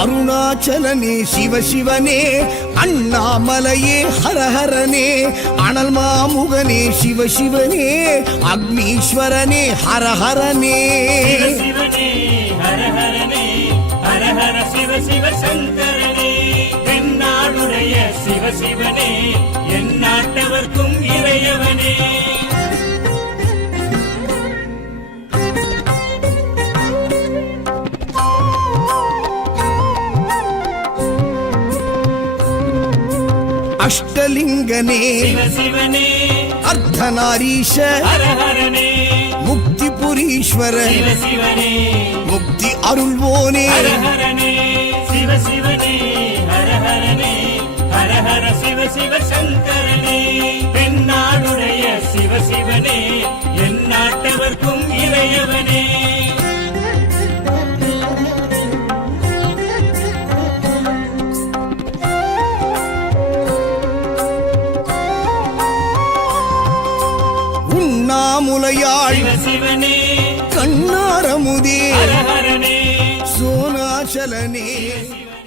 அருணாச்சலனே சிவசிவனே, அண்ணாமலையே ஹரஹரனே, அனல் மாமுகனே சிவசிவனே, அக்னீஸ்வரனே ஹரஹரனே. சிவசிவனே ஹரஹரனே, ஹரஹர சிவ சிவ சங்கரனே, எந்நாடுடைய சிவசிவனே, எந்நாட்டவர்க்கும் இறையவனே. அஷ்டலிங்கனே சிவசிவனே, அர்த்தநாரீஷ ஹரஹரனே, முக்திபுரீஸ்வர சிவசிவனே, முக்தி அருள்வோனே. ஹரஹரனே சிவசிவனே, ஹரஹரனே, ஹரஹர சிவ சிவ சங்கரனே, எந்நாடுடைய சிவசிவனே, எந்நாட்டவர்க்கும் இறையவனே. உண்ணாமுலையாள் சிவசிவனே, கண்ணாரமுதே ஹரஹரனே, சோனாச்சலனே. சிவசிவனே.